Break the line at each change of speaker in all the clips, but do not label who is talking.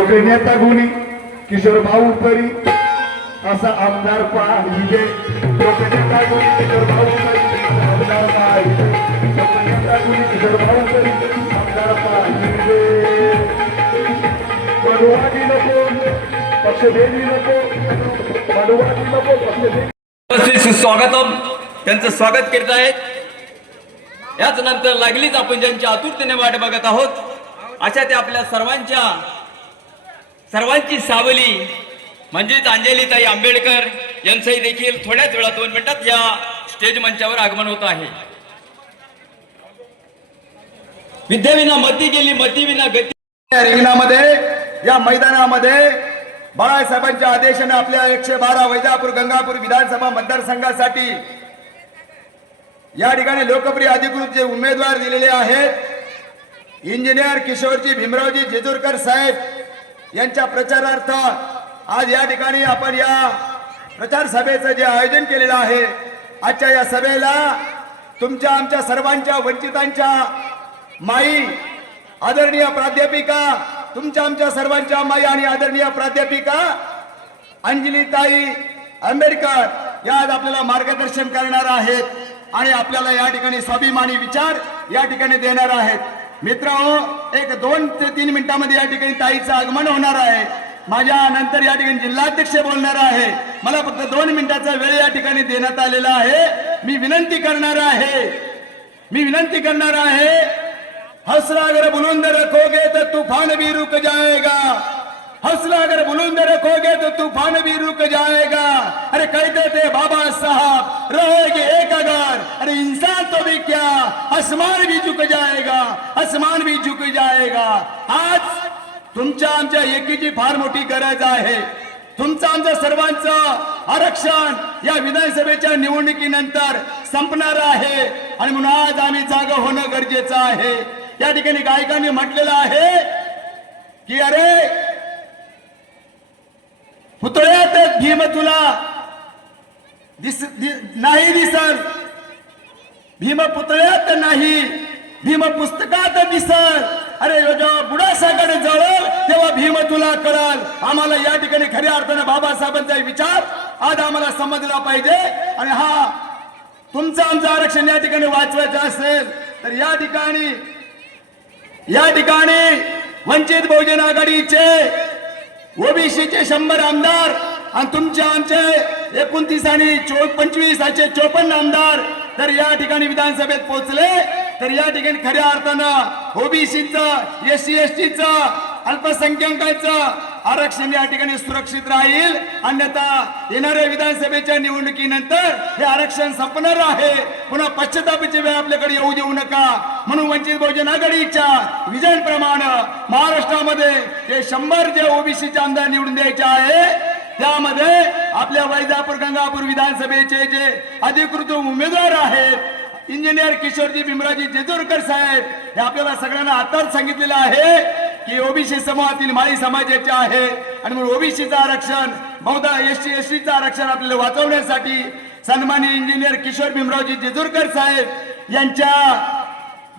लोकनेता गुणी किशोर भाऊ परी असा आमदार पाहिजे लोकनेता गुणी किशोर भाऊ आमदार पाहिजे लोकनेता गुणी किशोर भाऊ आमदार पाहिजे नको नको नको
सुस्वागतम त्यांचं स्वागत करीत आहेत. याच नंतर लागलीच आपण ज्यांच्या आतुरतेने वाट बघत आहोत अशा त्या आपल्या सर्वांच्या सर्वांची सावली म्हणजेच अंजलीताई आंबेडकर यांचंही देखील थोड्याच वेळात दोन मिनिटात या स्टेज मंचावर आगमन होत आहे. विद्याविना मती गेली मती विना गती
या रिंगणामध्ये या मैदानामध्ये बाळासाहेबांच्या आदेशाने आपल्या एकशे बारा वैजापूर गंगापूर विधानसभा मतदारसंघासाठी या ठिकाणी लोकप्रिय अधिकृत जे उमेदवार दिलेले आहेत इंजिनियर किशोरजी भीमरावजी जेजूरकर साहेब यांच्या प्रचारार्थ आज या ठिकाणी आपण या प्रचार सभेचं जे आयोजन केलेलं आहे आजच्या या सभेला तुमच्या आमच्या सर्वांच्या वंचितांच्या माई आदरणीय प्राध्यापिका तुमच्या आमच्या सर्वांच्या माई आणि आदरणीय प्राध्यापिका अंजलीताई आंबेडकर या आज आपल्याला मार्गदर्शन करणार आहेत आणि आपल्याला या ठिकाणी स्वाभिमानी विचार या ठिकाणी देणार आहेत. मित्र एक दोन ते तीन मिनिटांमध्ये या ठिकाणी ताईचं आगमन होणार आहे. माझ्या नंतर या ठिकाणी जिल्हाध्यक्ष बोलणार आहे. मला फक्त दोन मिनिटाचा वेळ या ठिकाणी देण्यात आलेला आहे. मी विनंती करणार आहे. मी विनंती करणार आहे. हसरा अगर बुलंद रखोगे तर तूफान भी रुक जाएगा. हौसला अगर बुलंद रखोगे तो तूफान भी रुक जाएगा। अरे कहते थे बाबा साहब रहेगी एक अगर। अरे इंसान तो भी क्या? आसमान भी झुक जाएगा आसमान भी झुक जाएगा। आज तुमच्या आमच्या एकीची फार मोठी गरज आहे। तुमचं आमचं सर्वांचं आरक्षण या विधानसभेच्या निवडणुकीनंतर संपणार आहे आणि म्हणून आज आम्ही जागा होणं गरजेचं आहे. या ठिकाणी गायकांनी म्हटलेलं आहे की अरे पुतळ्यातच भीम तुला. दिस दि- नाही दिसल भीम पुतळ्यात नाही. भीम पुस्तकात दिसल अरे जेव्हा बुडासाकडे जवळ तेव्हा भीम तुला कळल. आम्हाला या ठिकाणी खऱ्या अर्थानं बाबासाहेबांचा विचार आज आम्हाला समजला पाहिजे. आणि हा तुमचं आमचं आरक्षण या ठिकाणी वाचवायचं असेल तर या ठिकाणी या ठिकाणी वंचित बहुजन आघाडीचे ओबीसीचे शंभर आमदार आणि तुमचे आमचे एकोणतीस आणि चो पंचवीस असे चोपन्न आमदार तर या ठिकाणी विधानसभेत पोहोचले तर या ठिकाणी खऱ्या अर्थानं ओबीसीचं एस सी एस टीचं अल्पसंख्याकांचं आरक्षण या ठिकाणी सुरक्षित राहील. अन्यथा येणाऱ्या विधानसभेच्या निवडणुकीनंतर हे आरक्षण संपणार आहे. पुन्हा पश्चातापाची वेळ आपल्याकडे येऊ देऊ नका. म्हणून वंचित बहुजन आघाडीच्या विजनप्रमाणे महाराष्ट्रामध्ये हे शंभर जे ओबीसीचे आमदार निवडून द्यायचे आहे त्यामध्ये आपल्या वैजापूर गंगापूर विधानसभेचे जे अधिकृत उमेदवार आहेत इंजिनियर किशोरजी भीमराजी जेजूरकर साहेब हे आपल्याला सगळ्यांना आताच सांगितलेलं आहे. की ओबीसी समूहातील माळी समाजाचे आहे. आणि म्हणून ओबीसीचं आरक्षण बहुधा एस टी एस टीचं आरक्षण आपल्याला वाचवण्यासाठी सन्मानी इंजिनियर किशोर भीमरावजी जेजूरकर साहेब यांच्या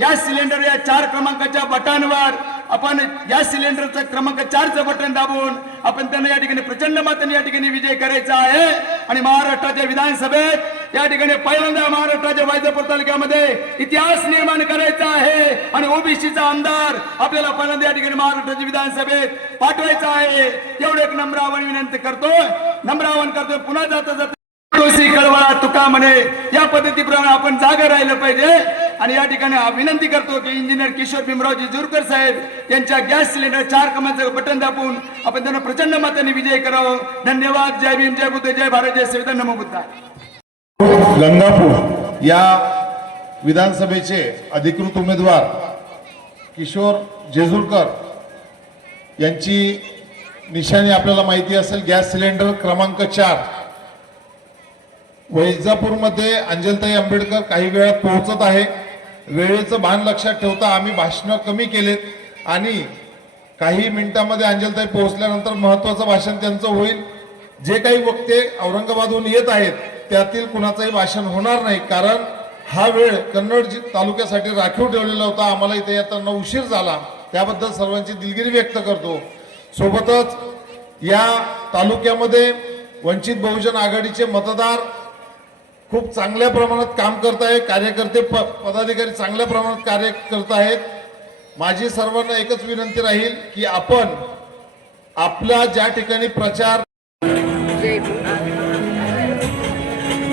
गॅस सिलेंडर या चार क्रमांकाच्या बटनवर आपण गॅस सिलेंडरचं क्रमांक चारचं बटन दाबून आपण त्यांना या ठिकाणी प्रचंड मताने या ठिकाणी विजय करायचा आहे. आणि महाराष्ट्राच्या विधानसभेत या ठिकाणी पहिल्यांदा महाराष्ट्राच्या वैजापूर तालुक्यामध्ये इतिहास निर्माण करायचा आहे. आणि ओबीसीचा आमदार आपल्याला पहिल्यांदा या ठिकाणी महाराष्ट्राच्या विधानसभेत पाठवायचा आहे. तेवढं एक नम्र आव्हान विनंती करतोय. नम्र आव्हान करतोय. पुन्हा जाता जाता कळवळा तुका म्हणे या पद्धतीप्रमाणे आपण जागा राहिलं पाहिजे. आणि या ठिकाणी विनंती करतो की इंजिनियर किशोर भीमरावजी जुरकर साहेब यांच्या गॅस सिलेंडर चार क्रमांकाचं बटन दाबून आपण त्यांना प्रचंड मताने विजय करावं. धन्यवाद. जय भीम जय बुद्ध जय भारत जय संविधान नमो बुद्धा
गंगापूर या विधानसभेचे अधिकृत उमेदवार किशोर जेजुरकर यांची निशाणी आपल्याला माहिती असेल गॅस सिलेंडर क्रमांक चार. वैजापूरमध्ये अंजलताई आंबेडकर काही वेळात पोहोचत आहे. वेळेचं भान लक्षात ठेवता आम्ही भाषणं कमी केलेत आणि काही मिनिटांमध्ये अंजलताई पोहोचल्यानंतर महत्वाचं भाषण त्यांचं होईल. जे काही वक्ते औरंगाबादहून येत आहेत त्यातील कुणाचंही भाषण होणार नाही कारण हा वेळ कन्नड तालुक्यासाठी राखीव ठेवलेला होता. आम्हाला इथे येताना उशीर झाला. त्याबद्दल सर्वांची दिलगिरी व्यक्त करतो. सोबतच या तालुक्यामध्ये वंचित बहुजन आघाडीचे मतदार खूप चांगल्या प्रमाणात काम करत आहे कार्यकर्ते प पदाधिकारी चांगल्या प्रमाणात कार्य करत आहेत. माझी सर्वांना एकच विनंती राहील की आपण आपला ज्या ठिकाणी प्रचार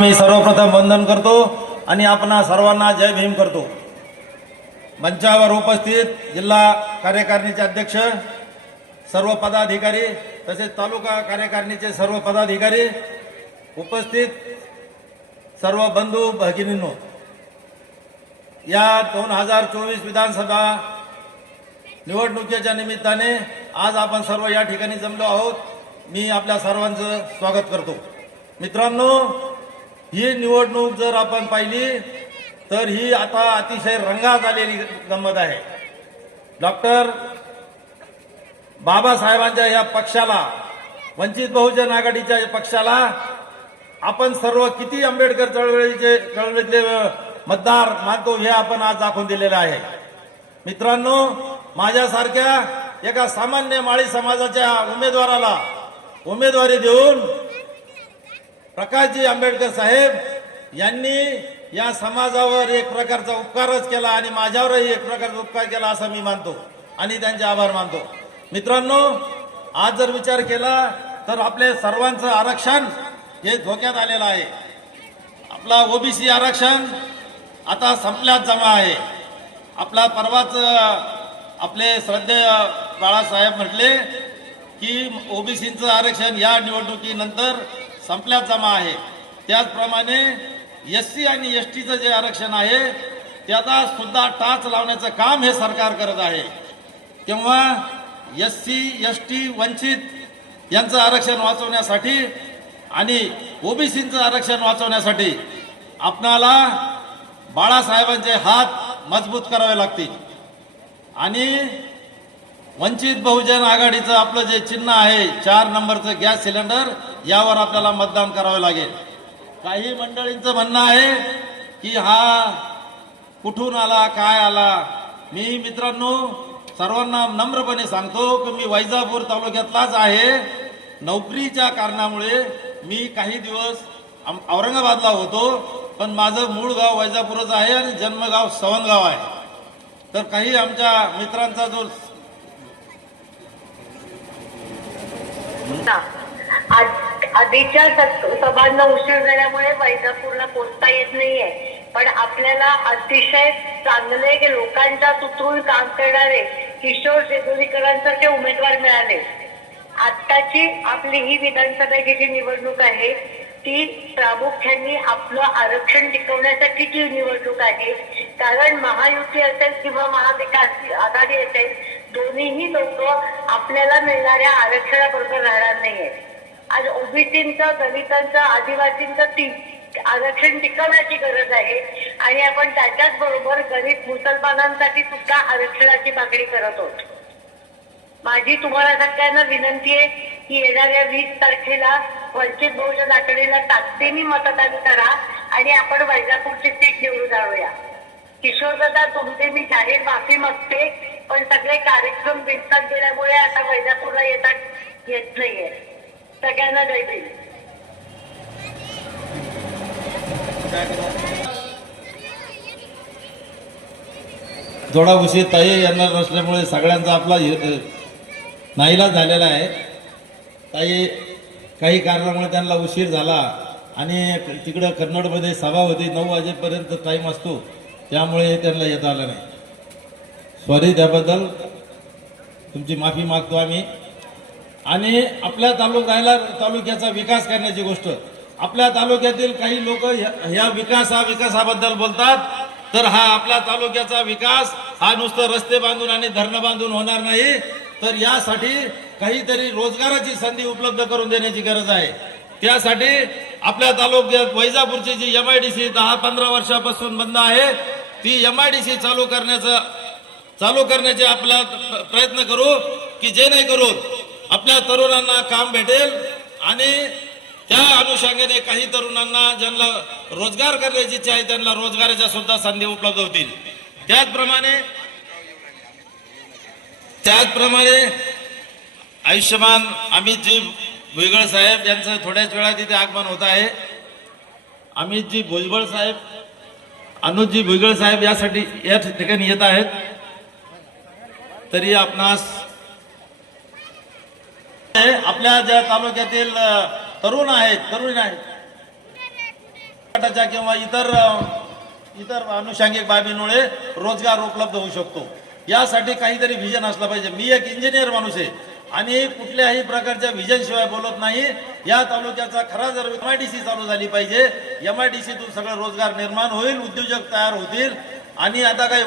मी सर्वप्रथम वंदन करतो आणि आपणा सर्वांना जय भीम करतो. मंचावर उपस्थित जिल्हा कार्यकारिणीचे अध्यक्ष सर्व पदाधिकारी तसेच तालुका कार्यकारिणीचे सर्व पदाधिकारी उपस्थित सर्व बंधू भगिनींनो या दोन हजार चोवीस विधानसभा निवडणुकीच्या निमित्ताने आज आपण सर्व या ठिकाणी जमलो आहोत. मी आपल्या सर्वांचं स्वागत करतो. मित्रांनो ही निवडणूक जर आपण पाहिली तर ही आता अतिशय रंगात आलेली गंमत आहे. डॉक्टर बाबासाहेबांच्या या पक्षाला वंचित बहुजन आघाडीच्या पक्षाला आपण सर्व किती आंबेडकर चळवळीचे चळवळीतले मतदार मानतो हे आपण आज दाखवून दिलेलं आहे. मित्रांनो माझ्यासारख्या एका सामान्य माळी समाजाच्या उमेदवाराला उमेदवारी देऊन प्रकाशजी आंबेडकर साहेब यांनी या समाजावर एक प्रकारचा उपकारच केला आणि माझ्यावरही एक प्रकारचा उपकार केला असं मी मानतो आणि त्यांचे आभार मानतो. मित्रांनो आज जर विचार केला तर आपले सर्वांचं आरक्षण हे धोक्यात आलेलं आहे. आपला ओबीसी आरक्षण आता संपल्यात जमा आहे. आपला परवाच आपले श्रद्धे बाळासाहेब म्हटले की ओबीसीचं आरक्षण या निवडणुकीनंतर संपल्यात जमा आहे. त्याचप्रमाणे एस सी आणि एस टीचं जे आरक्षण आहे त्याचा सुद्धा टाच लावण्याचं काम हे सरकार करत आहे. तेव्हा एस सी एस टी वंचित यांचं आरक्षण वाचवण्यासाठी आणि ओबीसीचं आरक्षण वाचवण्यासाठी आपणाला बाळासाहेबांचे हात मजबूत करावे लागतील. आणि वंचित बहुजन आघाडीचं आपलं जे चिन्ह आहे चार नंबरचं गॅस सिलेंडर यावर आपल्याला मतदान करावे लागेल. काही मंडळींचं म्हणणं आहे की हा कुठून आला काय आला? मी मित्रांनो सर्वांना नम्रपणे सांगतो की मी वैजापूर तालुक्यातलाच आहे. नोकरीच्या कारणामुळे मी काही दिवस औरंगाबादला होतो पण माझं मूळ गाव वैजापूरच आहे आणि जन्मगाव सवनगाव आहे. तर काही आमच्या मित्रांचा जो
आज- आधीच्या सभांना उशीर झाल्यामुळे वैजापूरला पोचता येत नाहीये. पण आपल्याला अतिशय चांगले लोकांच्या लोकांचा काम करणारे किशोर जेजुरीकरांसारखे उमेदवार मिळाले. आत्ताची आपली ही विधानसभेची जी निवडणूक आहे ती प्रामुख्याने आपलं आरक्षण टिकवण्यासाठीची निवडणूक आहे कारण महायुती असेल किंवा महाविकास आघाडी असेल दोन्हीही लोक आपल्याला मिळणाऱ्या आरक्षणाबरोबर राहणार नाहीये. आज ओबीसीचं दलितांचं आदिवासींचं ती आरक्षण टिकवण्याची गरज आहे. आणि आपण त्याच्याच बरोबर गरीब मुसलमानांसाठी सुद्धा आरक्षणाची मागणी करत आहोत. माझी तुम्हाला सगळ्यांना विनंती आहे की येणाऱ्या वीस तारखेला वंचित बहुजन आघाडीला ताकदीने मतदान करा आणि आपण वैजापूरची सीट निवडून आणूया किशोरदादा तुमचे मी जाहीर माफी मागते पण सगळे कार्यक्रम बिनतात गेल्यामुळे आता वैजापूरला येतात येत नाहीये. सगळ्यांना जय भीम.
जोडा उशीर ताई येणार नसल्यामुळे सगळ्यांचा आपला हे- झालेला आहे. ताई काही कारणामुळे त्यांना उशीर झाला आणि तिकडं कन्नडमध्ये सभा होती नऊ वाजेपर्यंत टाईम असतो. त्यामुळे त्यांना येता आलं नाही. सॉरी त्याबद्दल. तुमची माफी मागतो आम्ही. आणि आपल्या तालुक्याला तालुक्याचा विकास करण्याची गोष्ट. आपल्या तालुक्यातील काही लोक ह्या विकासा विकासाबद्दल बोलतात तर हा आपल्या तालुक्याचा विकास हा नुसतं रस्ते बांधून आणि धरणं बांधून होणार नाही तर यासाठी काहीतरी रोजगाराची संधी उपलब्ध करून देण्याची गरज आहे. त्यासाठी आपल्या तालुक्यात वैजापूरची जी एम आय डी सी दहा पंधरा वर्षापासून बंद आहे ती एम आय डी सी चालू करण्याचा चालू करण्याचे आपला प्रयत्न करू की जेणेकरून आपल्या तरुणांना काम भेटेल आणि त्या अनुषंगाने काही तरुणांना ज्यांना रोजगार करण्याची इच्छा आहे त्यांना रोजगाराच्या सुद्धा संधी उपलब्ध होतील. त्याचप्रमाणे त्याचप्रमाणे आयुष्यमान अमितजी भुजबळ साहेब यांचं थोड्याच वेळात इथे आगमन होत आहे. अमितजी भुजबळ साहेब अनुजजी भुजबळ साहेब यासाठी या ठिकाणी येत आहेत. तरी आपणास आपल्या ज्या तालुक्यातील तरुण आहेत तरुण आहेत. गटाच्या किंवा इतर इतर अनुषंगिक बाबींमुळे रोजगार उपलब्ध होऊ शकतो. यासाठी काहीतरी व्हिजन असलं पाहिजे. मी एक इंजिनियर माणूस आहे. आणि कुठल्याही प्रकारच्या व्हिजन शिवाय बोलत नाही. या तालुक्याचा खरा जर एमआयडीसी चालू झाली पाहिजे एमआयडीसीतून सगळं रोजगार निर्माण होईल उद्योजक तयार होतील. आणि आता काही